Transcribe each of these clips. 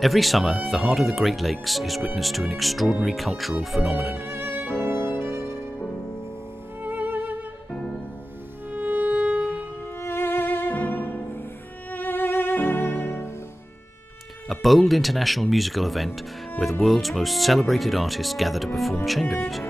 Every summer, the heart of the Great Lakes is witness to an extraordinary cultural phenomenon. A bold international musical event where the world's most celebrated artists gather to perform chamber music.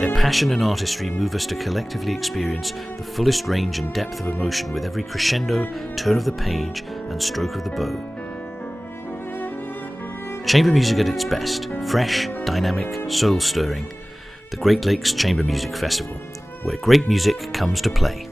Their passion and artistry move us to collectively experience the fullest range and depth of emotion with every crescendo, turn of the page and stroke of the bow. Chamber music at its best, fresh, dynamic, soul-stirring. The Great Lakes Chamber Music Festival, where great music comes to play.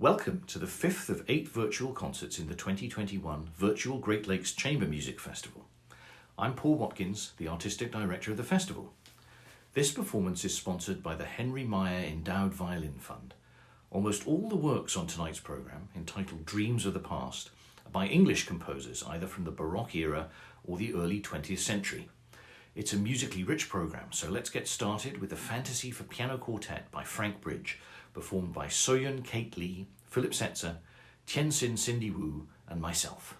Welcome to the 5th of 8 virtual concerts in the 2021 Virtual Great Lakes Chamber Music Festival. I'm Paul Watkins, the Artistic Director of the festival. This performance is sponsored by the Henry Meyer Endowed Violin Fund. Almost all the works on tonight's programme, entitled Dreams of the Past, are by English composers either from the Baroque era or the early 20th century. It's a musically rich programme, so let's get started with the Fantasy for Piano Quartet by Frank Bridge, performed by Soyeon Kate Lee, Philip Setzer, Tien-Hsin Cindy Wu, and myself.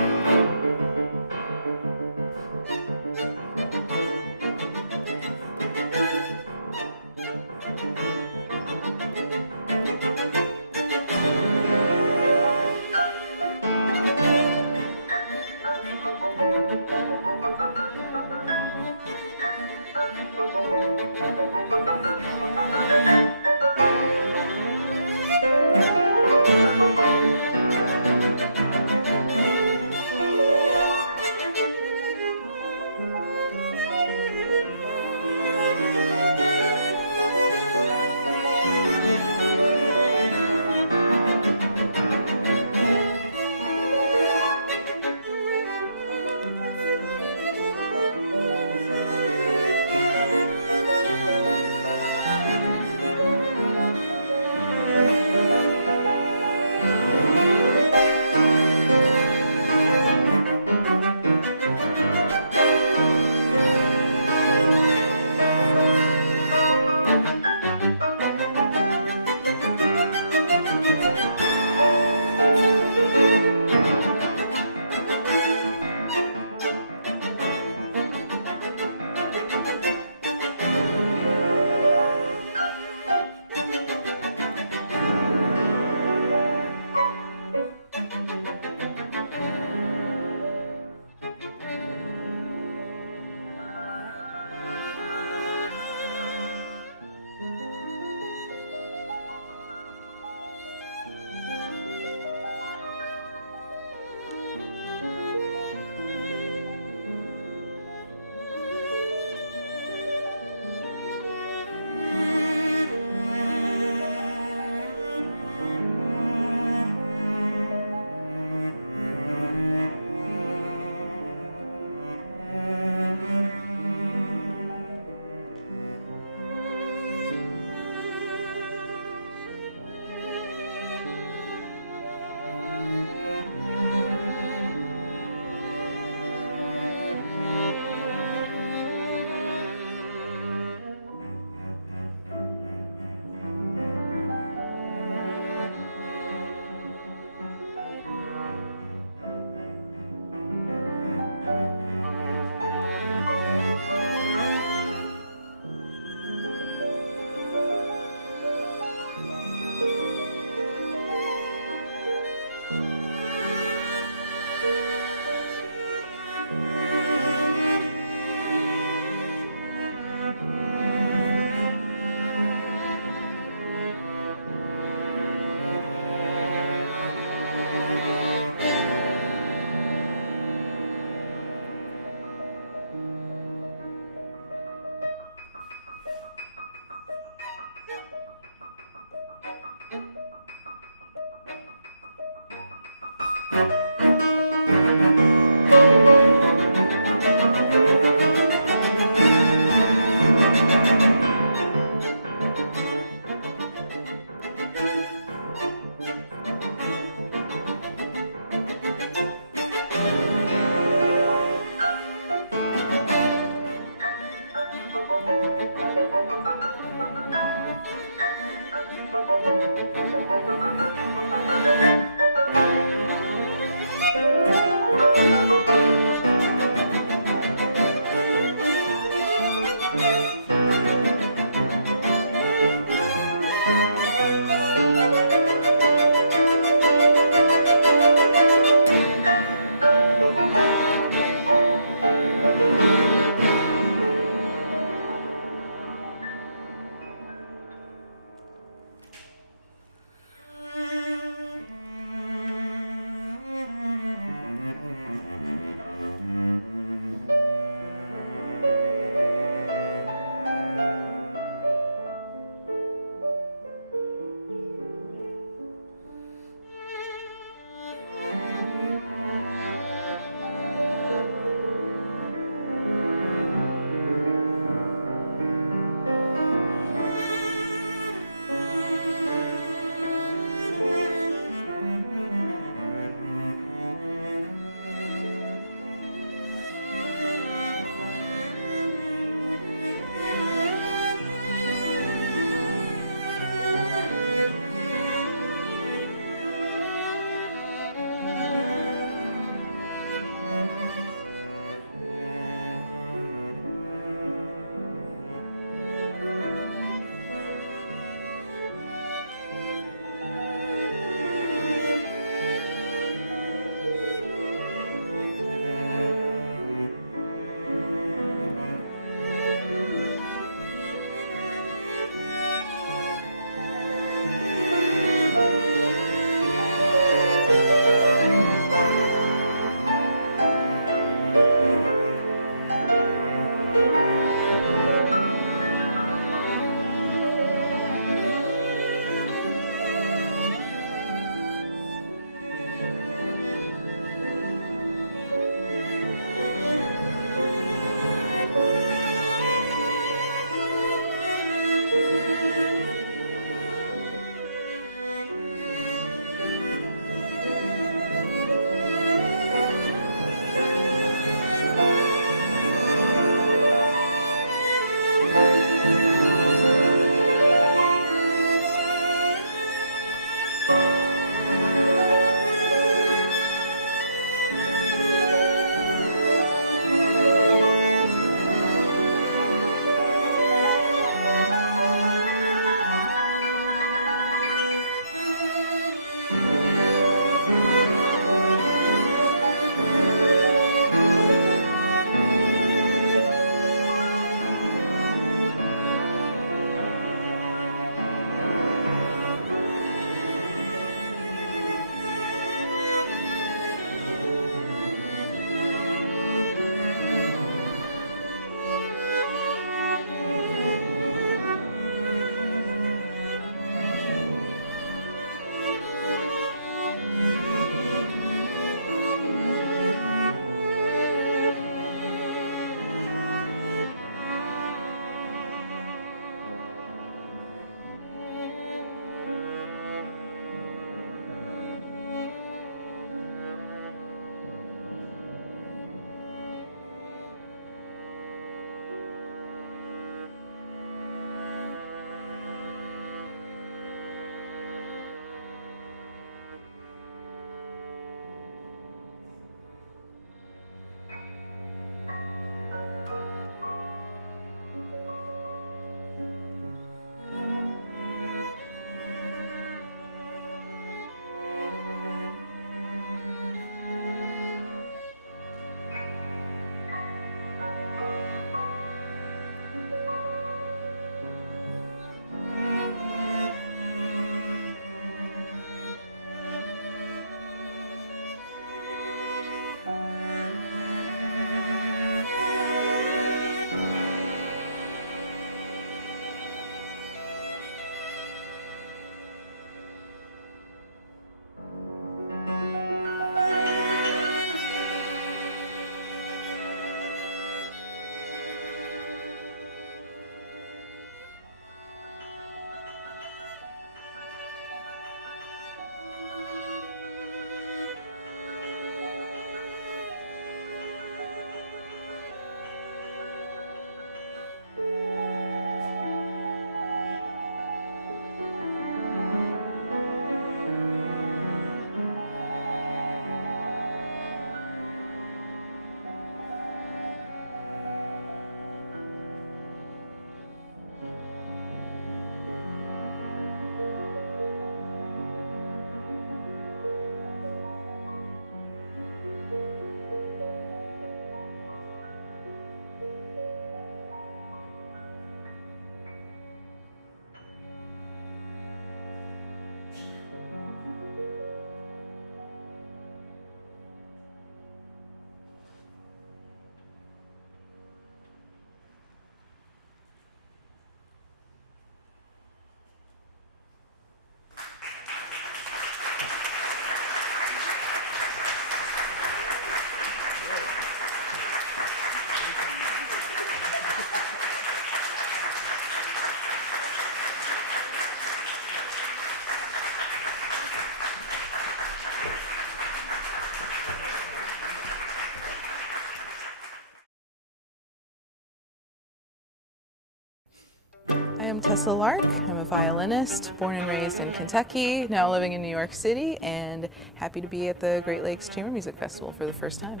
Tessa Lark. I'm a violinist, born and raised in Kentucky, now living in New York City, and happy to be at the Great Lakes Chamber Music Festival for the first time.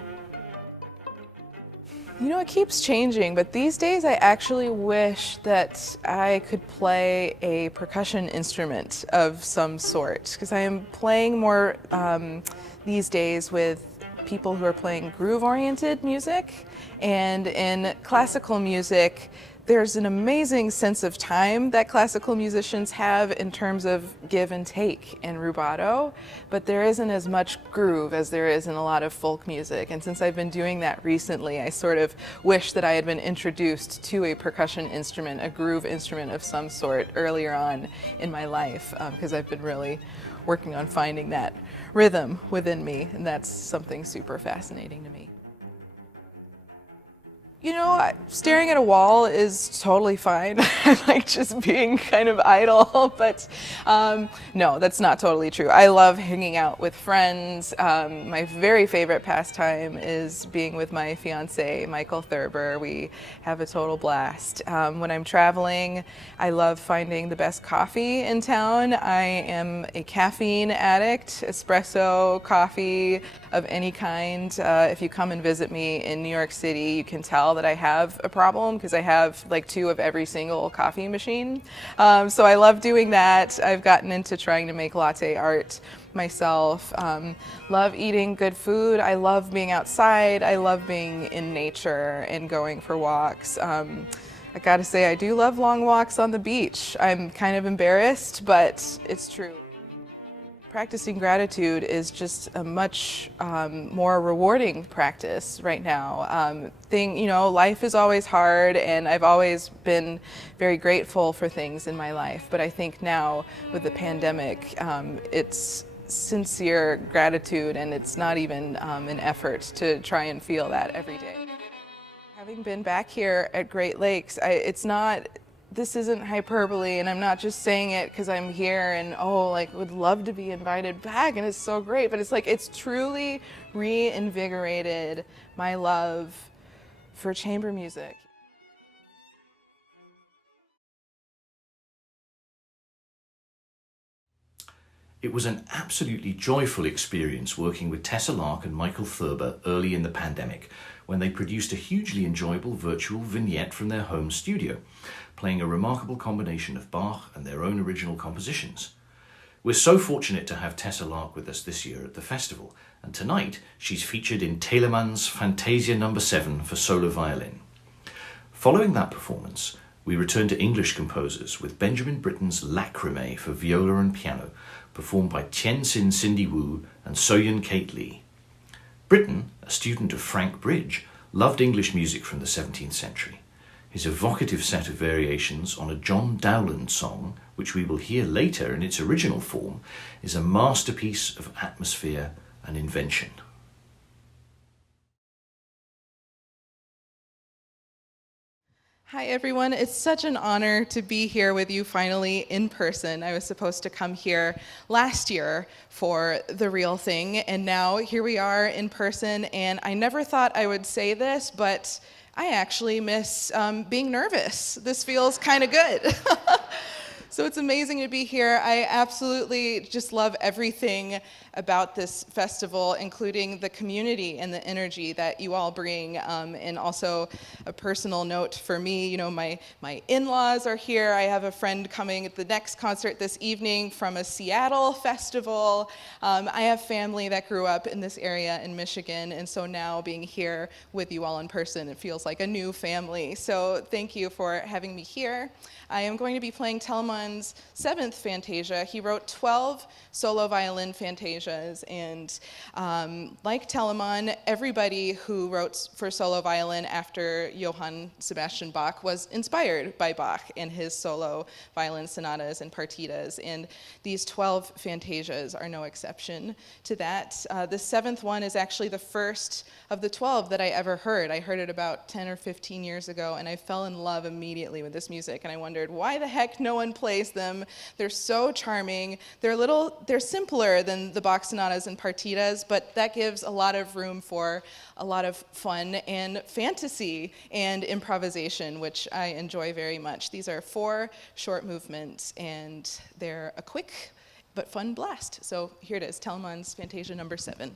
You know, it keeps changing, but these days I actually wish that I could play a percussion instrument of some sort, because I am playing more these days with people who are playing groove-oriented music, and in classical music, there's an amazing sense of time that classical musicians have in terms of give and take and rubato, but there isn't as much groove as there is in a lot of folk music. And since I've been doing that recently, I sort of wish that I had been introduced to a percussion instrument, a groove instrument of some sort earlier on in my life, because I've been really working on finding that rhythm within me, and that's something super fascinating to me. You know, staring at a wall is totally fine. I like just being kind of idle, but no, that's not totally true. I love hanging out with friends. My very favorite pastime is being with my fiance, Michael Thurber. We have a total blast. When I'm traveling, I love finding the best coffee in town. I am a caffeine addict, espresso, coffee of any kind. If you come and visit me in New York City, you can tell that I have a problem because I have like 2 of every single coffee machine. So I love doing that. I've gotten into trying to make latte art myself. Love eating good food. I love being outside. I love being in nature and going for walks. I gotta say, I do love long walks on the beach. I'm kind of embarrassed, but it's true. Practicing gratitude is just a much more rewarding practice right now. You know, life is always hard, and I've always been very grateful for things in my life. But I think now with the pandemic, it's sincere gratitude, and it's not even an effort to try and feel that every day. Having been back here at Great Lakes, this isn't hyperbole, and I'm not just saying it because I'm here and would love to be invited back, and it's so great, but it's like it's truly reinvigorated my love for chamber music. It was an absolutely joyful experience working with Tessa Lark and Michael Thurber early in the pandemic, when they produced a hugely enjoyable virtual vignette from their home studio, playing a remarkable combination of Bach and their own original compositions. We're so fortunate to have Tessa Lark with us this year at the festival, and tonight she's featured in TELEMANN's Fantasia No. 7 for solo violin. Following that performance, we return to English composers with Benjamin Britten's Lachrymae for viola and piano, performed by Tien-Hsin Cindy Wu and Soyeon Kate Lee. Britten, a student of Frank Bridge, loved English music from the 17th century. His evocative set of variations on a John Dowland song, which we will hear later in its original form, is a masterpiece of atmosphere and invention. Hi everyone, it's such an honor to be here with you finally in person. I was supposed to come here last year for the real thing, and now here we are in person, and I never thought I would say this, but I actually miss being nervous. This feels kind of good. So it's amazing to be here. I absolutely just love everything about this festival, including the community and the energy that you all bring. And also a personal note for me, you know, my in-laws are here. I have a friend coming at the next concert this evening from a Seattle festival. I have family that grew up in this area in Michigan, and so now being here with you all in person, it feels like a new family. So thank you for having me here. I am going to be playing Telemann's 7th Fantasia. He wrote 12 solo violin fantasias, and like Telemann, everybody who wrote for solo violin after Johann Sebastian Bach was inspired by Bach and his solo violin sonatas and partitas, and these 12 fantasias are no exception to that. The 7th one is actually the first of the 12 that I ever heard. I heard it about 10 or 15 years ago, and I fell in love immediately with this music, and I wondered why the heck no one played plays them. They're so charming. They're simpler than the Bach sonatas and partitas, but that gives a lot of room for a lot of fun and fantasy and improvisation, which I enjoy very much. These are 4 short movements, and they're a quick but fun blast. So here it is, Telemann's Fantasia number 7.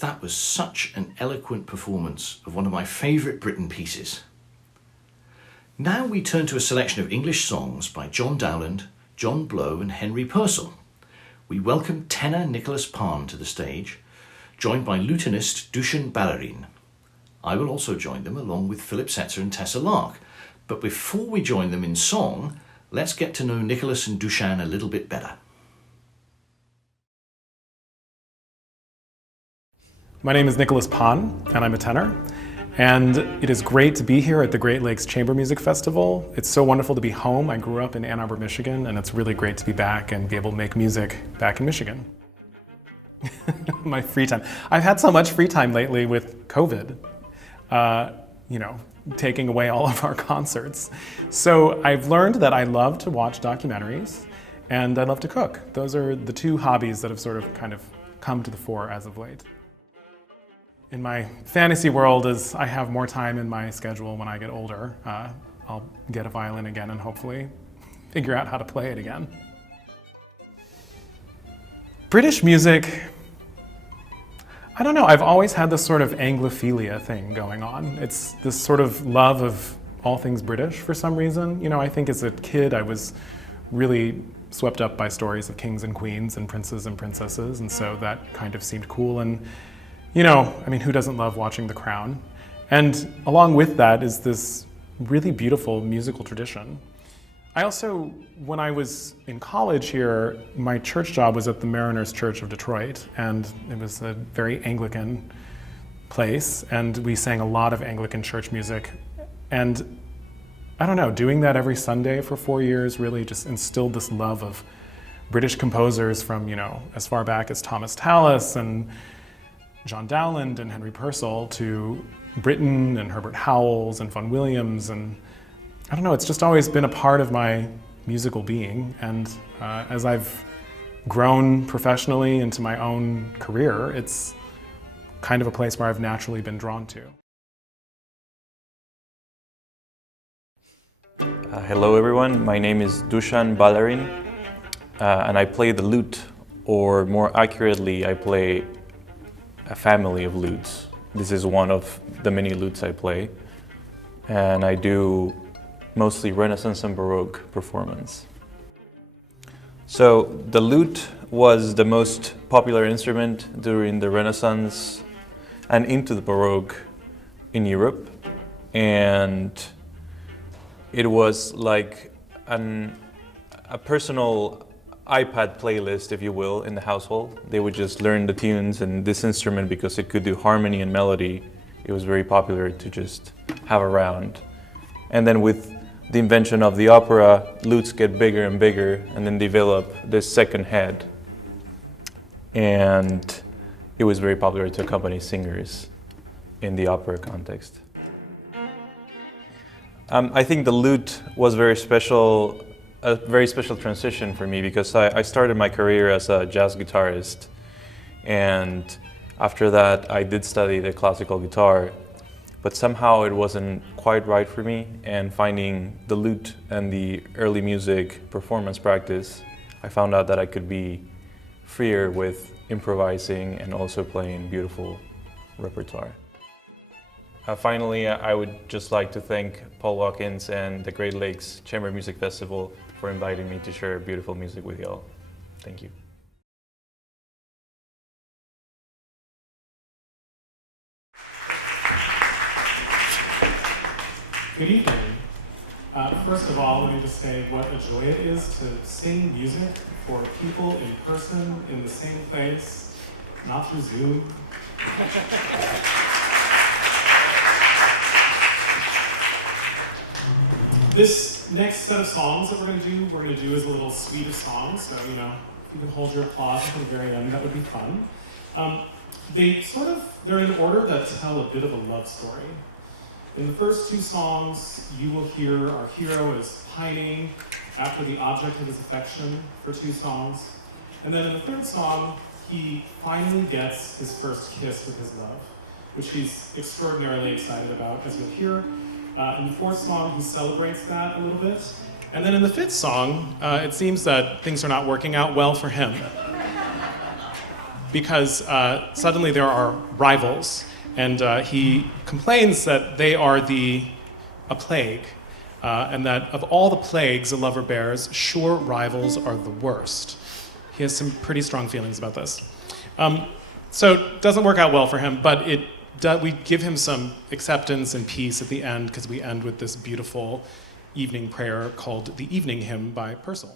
That was such an eloquent performance of one of my favourite Britten pieces. Now we turn to a selection of English songs by John Dowland, John Blow and Henry Purcell. We welcome tenor Nicholas Phan to the stage, joined by lutenist Dušan Balarin. I will also join them along with Philip Setzer and Tessa Lark. But before we join them in song, let's get to know Nicholas and Dušan a little bit better. My name is Nicholas Phan, and I'm a tenor. And it is great to be here at the Great Lakes Chamber Music Festival. It's so wonderful to be home. I grew up in Ann Arbor, Michigan, and it's really great to be back and be able to make music back in Michigan. My free time. I've had so much free time lately with COVID, taking away all of our concerts. So I've learned that I love to watch documentaries and I love to cook. Those are the two hobbies that have sort of kind of come to the fore as of late. In my fantasy world, as I have more time in my schedule when I get older, I'll get a violin again and hopefully figure out how to play it again. British music, I don't know, I've always had this sort of Anglophilia thing going on. It's this sort of love of all things British for some reason. You know, I think as a kid I was really swept up by stories of kings and queens and princes and princesses, and so that kind of seemed cool. And you know, I mean, who doesn't love watching The Crown? And along with that is this really beautiful musical tradition. I also, when I was in college here, my church job was at the Mariners Church of Detroit, and it was a very Anglican place, and we sang a lot of Anglican church music. And I don't know, doing that every Sunday for 4 years really just instilled this love of British composers from, you know, as far back as Thomas Tallis and John Dowland and Henry Purcell to BRITTEN and Herbert Howells and Vaughan Williams, and I don't know, it's just always been a part of my musical being, and as I've grown professionally into my own career, it's kind of a place where I've naturally been drawn to. Hello everyone, my name is Dušan Balarin, and I play the lute, or more accurately, I play a family of lutes. This is one of the many lutes I play, and I do mostly Renaissance and Baroque performance. So the lute was the most popular instrument during the Renaissance and into the Baroque in Europe, and it was like a personal iPad playlist, if you will, in the household. They would just learn the tunes, and this instrument, because it could do harmony and melody, it was very popular to just have around. And then with the invention of the opera, lutes get bigger and bigger and then develop this second head. And it was very popular to accompany singers in the opera context. I think the lute was a very special transition for me, because I started my career as a jazz guitarist, and after that I did study the classical guitar, but somehow it wasn't quite right for me, and finding the lute and the early music performance practice, I found out that I could be freer with improvising and also playing beautiful repertoire. Finally, I would just like to thank Paul Watkins and the Great Lakes Chamber Music Festival for inviting me to share beautiful music with y'all. Thank you. Good evening. First of all, let me just say what a joy it is to sing music for people in person, in the same place, not through Zoom. This next set of songs that we're going to do is a little suite of songs, so, you know, if you can hold your applause until the very end, that would be fun. They're in order that tell a bit of a love story. In the first two songs, you will hear our hero is pining after the object of his affection for 2 songs. And then in the third song, he finally gets his first kiss with his love, which he's extraordinarily excited about, as you'll hear. In the fourth song, he celebrates that a little bit. And then in the fifth song, it seems that things are not working out well for him. Because suddenly there are rivals. And he complains that they are a plague, and that of all the plagues a lover bears, sure rivals are the worst. He has some pretty strong feelings about this. So it doesn't work out well for him, but we give him some acceptance and peace at the end, because we end with this beautiful evening prayer called the Evening Hymn by PURCELL.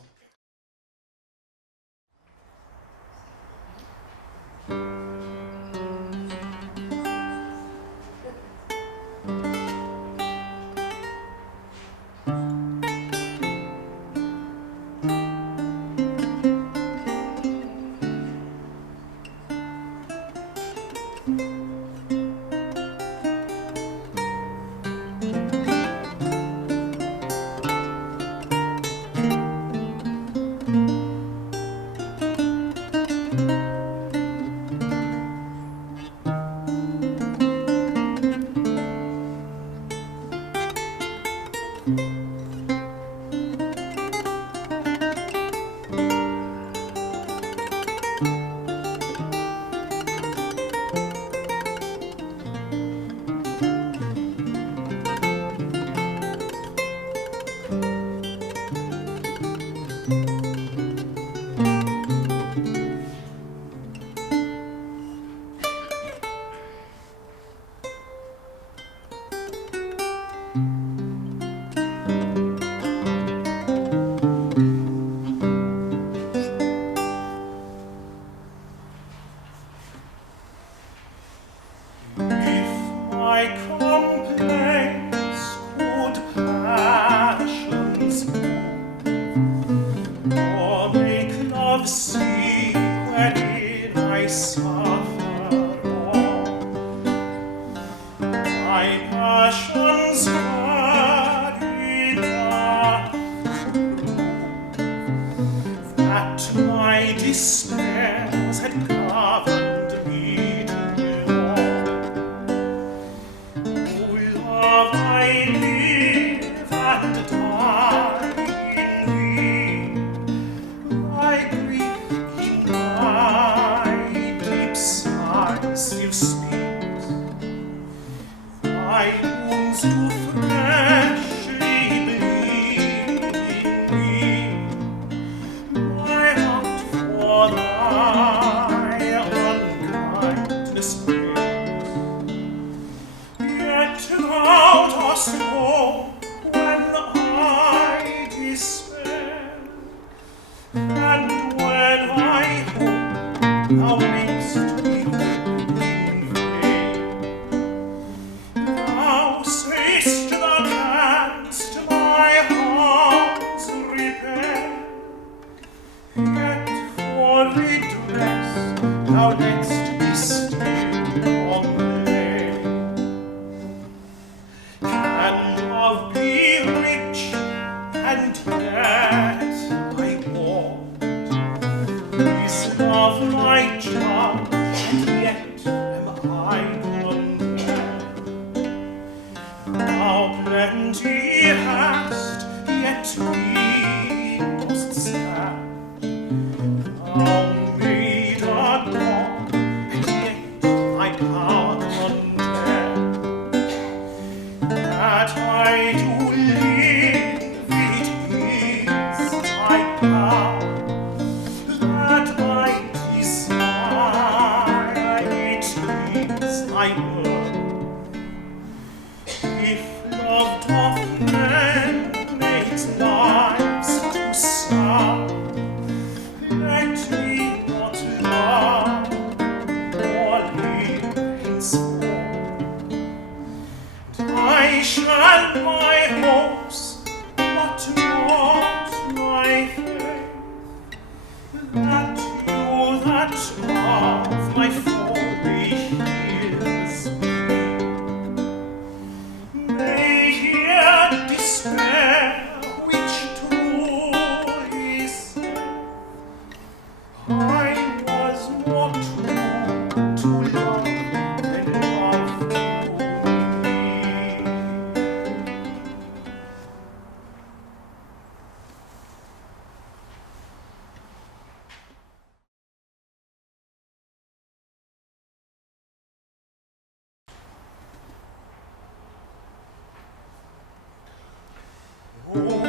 If my complaints could passions move, or make love see wherein I suffer all, my passions were enough to prove that my despairs had governed me to love. Oh, love, I live and die in thee. My grief in my deep sigh still speaks. Thy wounds do freshly bleed in me. My heart for thy unkindness breaks. Yet thou dost hope when I despair, and when I hope, thou makest me hope in vain. Thou say'st thou canst my harms repair, yet for redress thou lett'st me still complain. Can love be rich, and yet I want? Is love my judge, and yet am I content? Thou plenty hast, yet thee dost stand. Thou made a God, and yet thy power content. That I do live, it is thy power. That I desire, it is thy word. If love doth men make lives to sound, let me not love or live henceforth. And I shall my hopes, but not my faith, that you that of my fall may hear speak, may hear despair which truly saith, I was not true to love than love to me. Oh,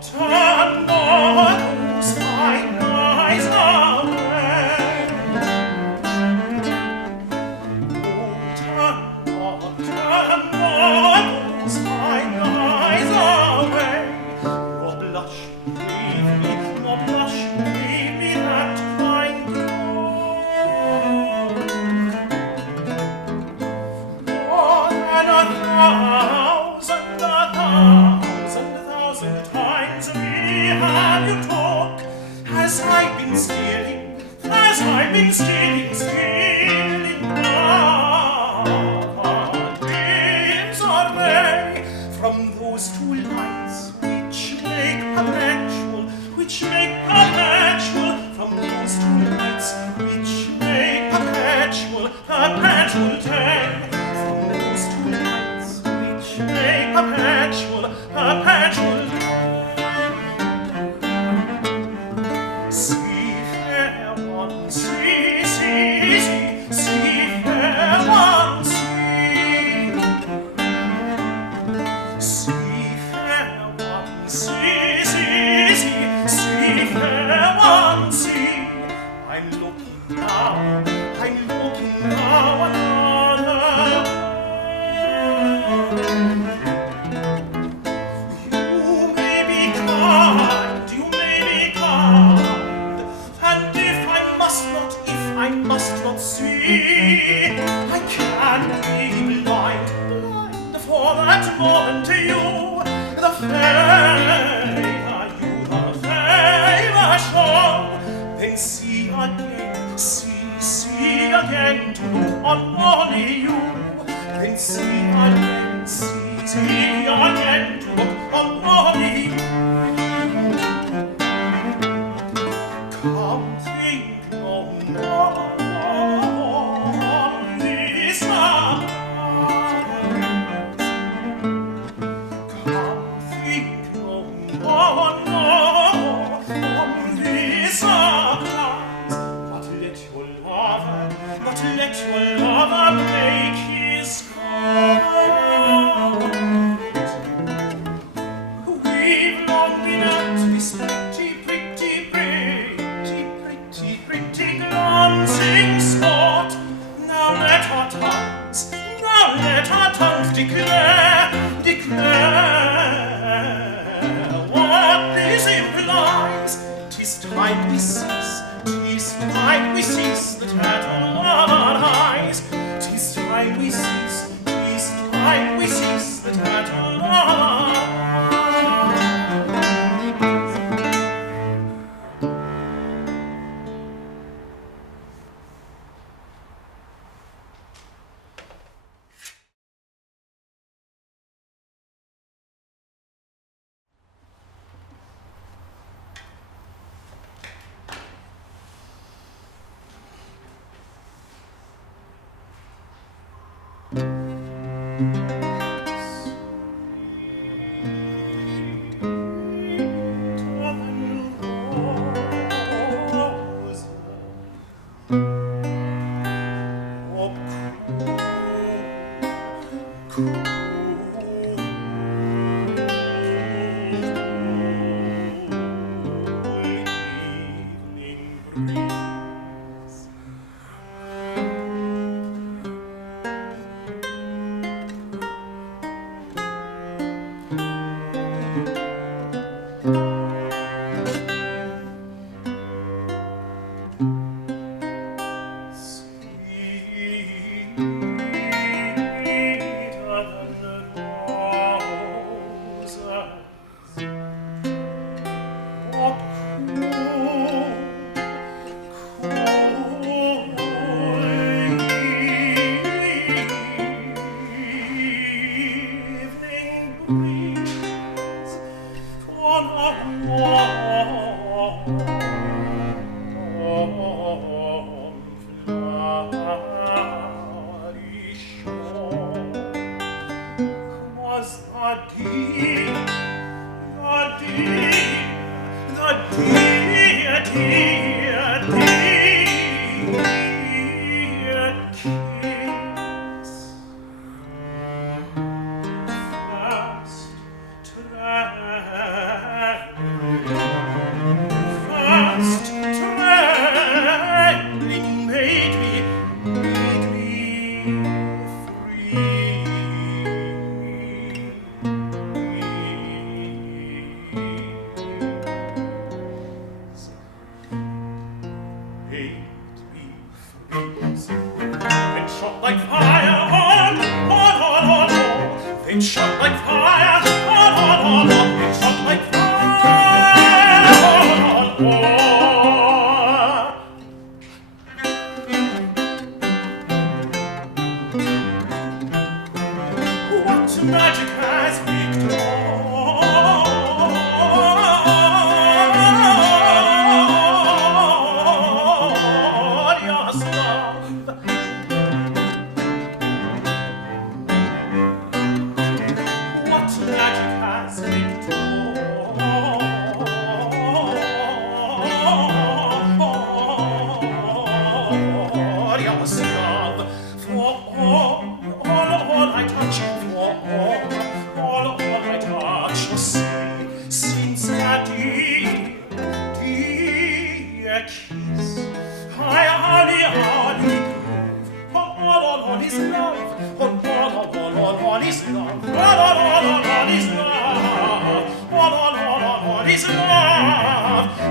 turn not those fine eyes away. Oh, turn not those fine eyes away. Your blushing gave me that kind look. More than a thousand times we have you talk, as I've been stealing love, dreams array from those two lights which make perpetual, from those two lights which make perpetual day, from those two lights which make perpetual See, fair one, see, fair one, see. See, fair one, see, fair one, see. I'm looking now another. You may be kind, and if I must not see. I can't be blind, blind for that moment to you. The favor you, the favor show. Then see again, see again to look on only you. Then see again, see again to look on only you. Come, think no more on this night. Come, think no more on this surprise. But let your lover make his court. We've long been at this pretty glancing sport. Now let our tongues declare what this implies. 'Tis time we cease the tattle of our eyes. 'Tis time we cease the tattle of our eyes.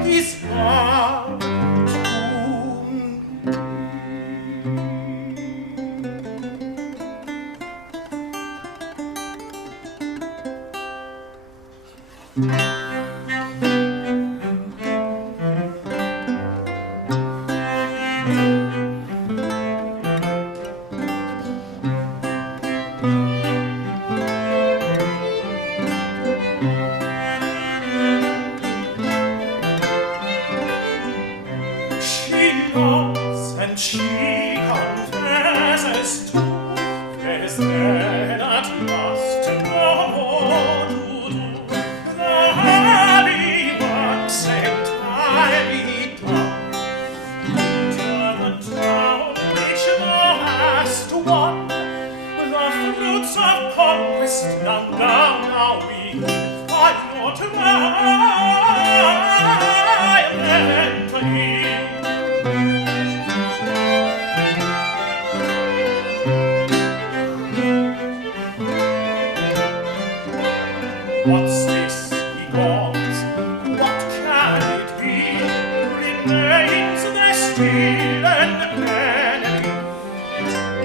His love to me. and she confesses too. There's then at last no more to do. The happy work's entirely done. Enter the town which thou hast won. The fruits of conquest now begin. I know triumph entering. What's this, ye gods? What can it be? Remains there still an enemy?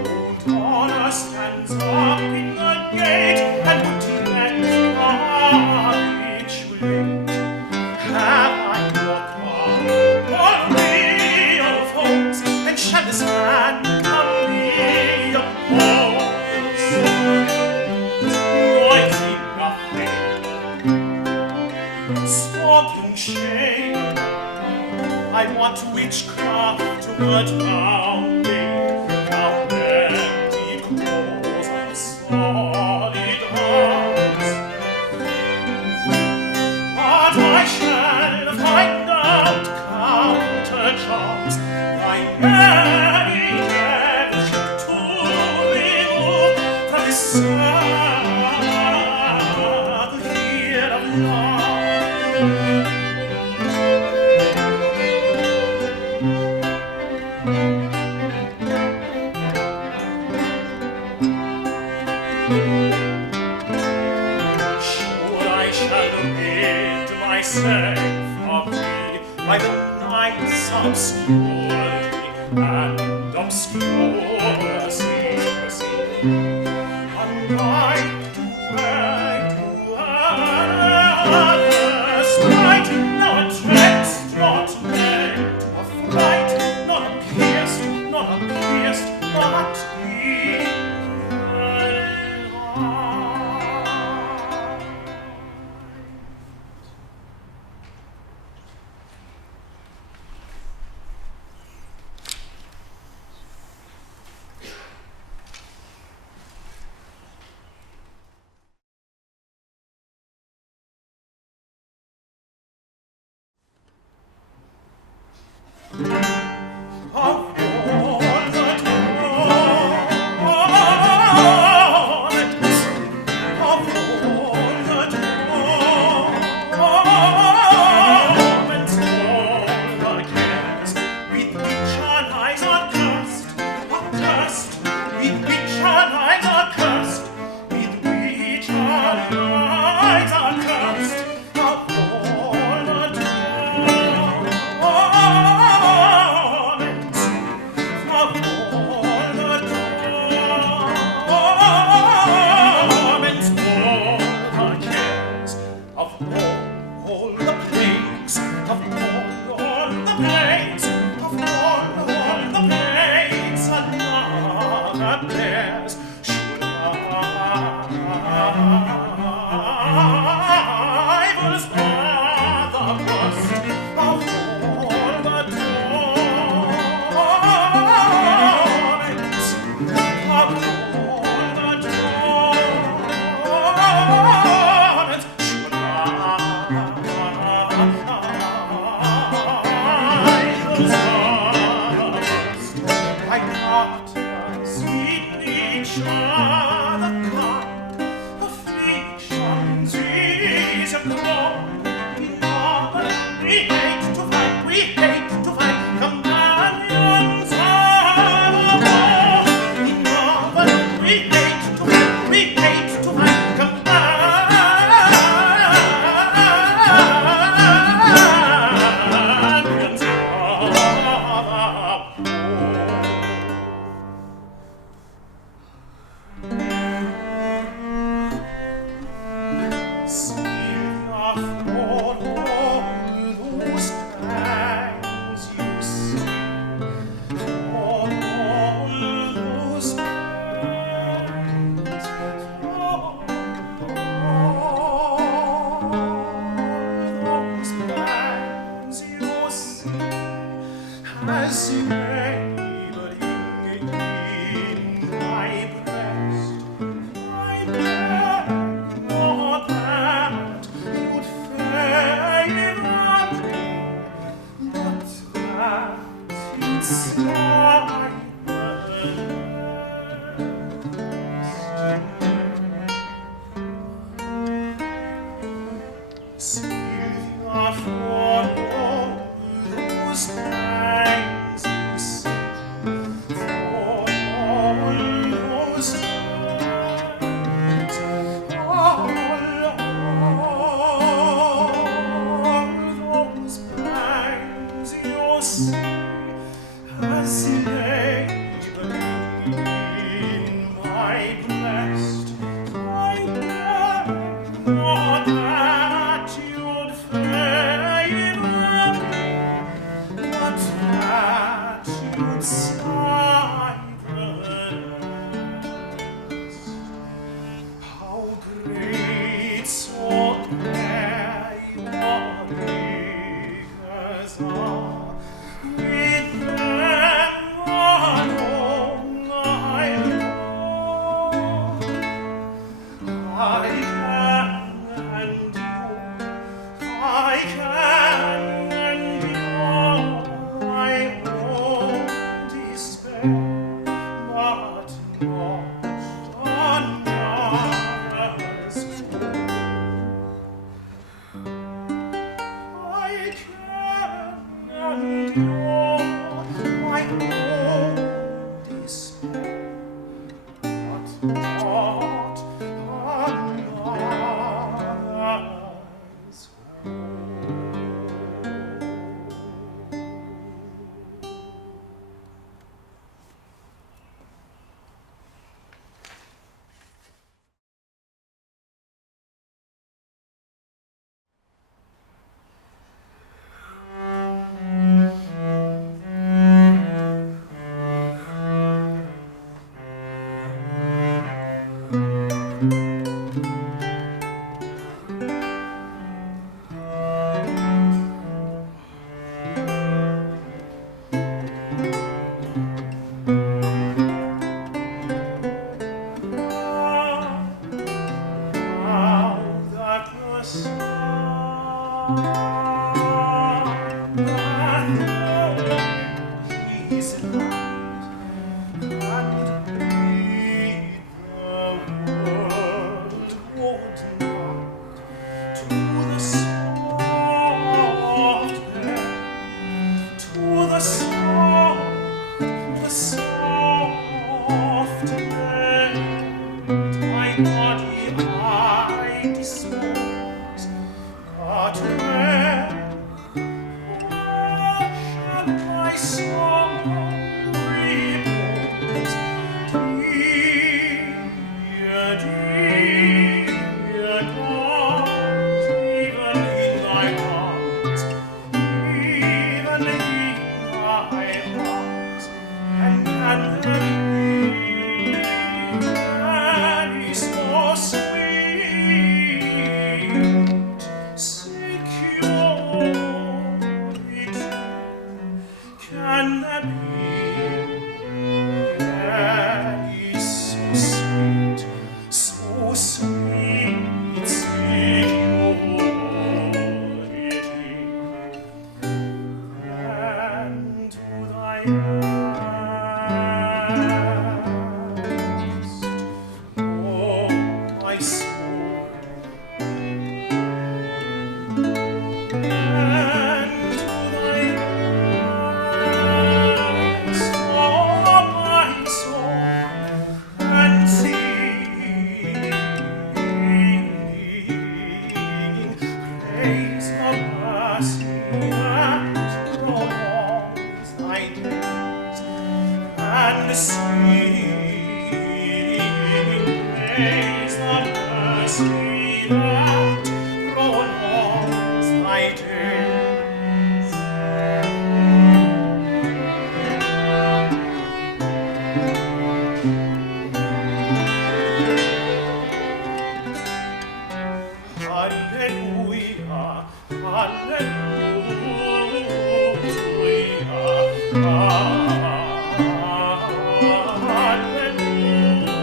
Old honor stands up in the gate and would let capitulate. Have I not come on real foes, and shall this man come me oppose? Noise nothing, stalking shame. I want witchcraft were founded, thou empty cause of solid hearts. But I shall find out counter-charms, thy merry devilship to remove from this circle here of love. I shall rid myself of thee by the night's obscurity and obscure secrecy. Unlike to another sprite, thou attempt'st not meant to affright, not a pierced, but breast. I beg not that you'd favor me, but that you'd slide the Sylvia, follow those pangs you see, for all those pangs, all those pangs you see, as labor in my breast. I beg not that you'd favor me, but that you'd side the rest. How great soe'er your rigours are, with them alone I'll go. I can endure my own despair, but not another's woe. I can endure my own despair, but not another's Now that the sun hath laid his light and bid the world good night, to the soft bed, to the soft bed, my body I dispose, but where shall my soul repose? Dear, dear God, even in thy arms, even in thy arms, and can there be any so sweet security? Can there be any so sweet security? And to thy rest, oh my soul, and to thy rest, oh my soul, and sing, praise the mercy that prolongs thy days, and sing, praise the mercy that prolongs thy days. Hallelujah, hallelujah, hallelujah.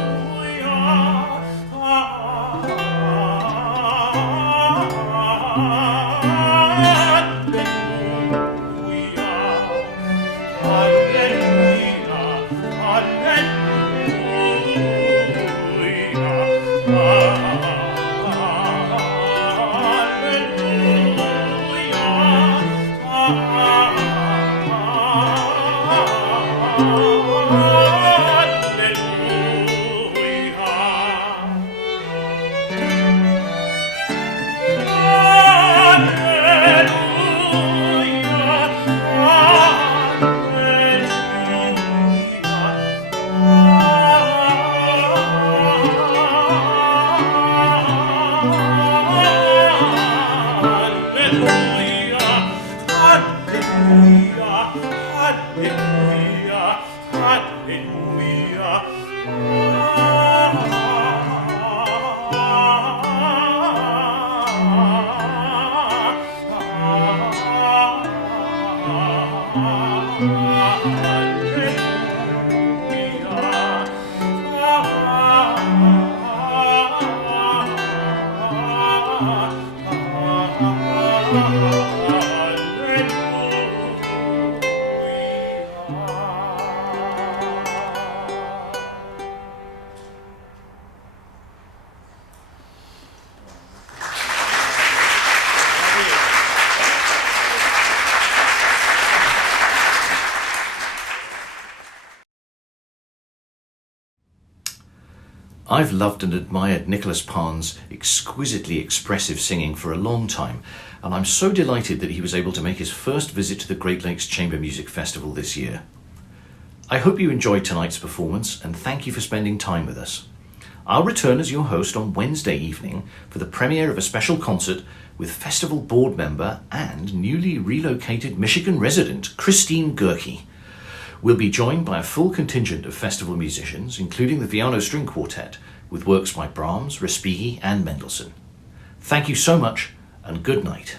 I've loved and admired Nicholas Phan's exquisitely expressive singing for a long time, and I'm so delighted that he was able to make his first visit to the Great Lakes Chamber Music Festival this year. I hope you enjoyed tonight's performance, and thank you for spending time with us. I'll return as your host on Wednesday evening for the premiere of a special concert with festival board member and newly relocated Michigan resident Christine Gerke. We'll be joined by a full contingent of festival musicians, including the Violin String Quartet, with works by Brahms, Respighi and Mendelssohn. Thank you so much, and good night.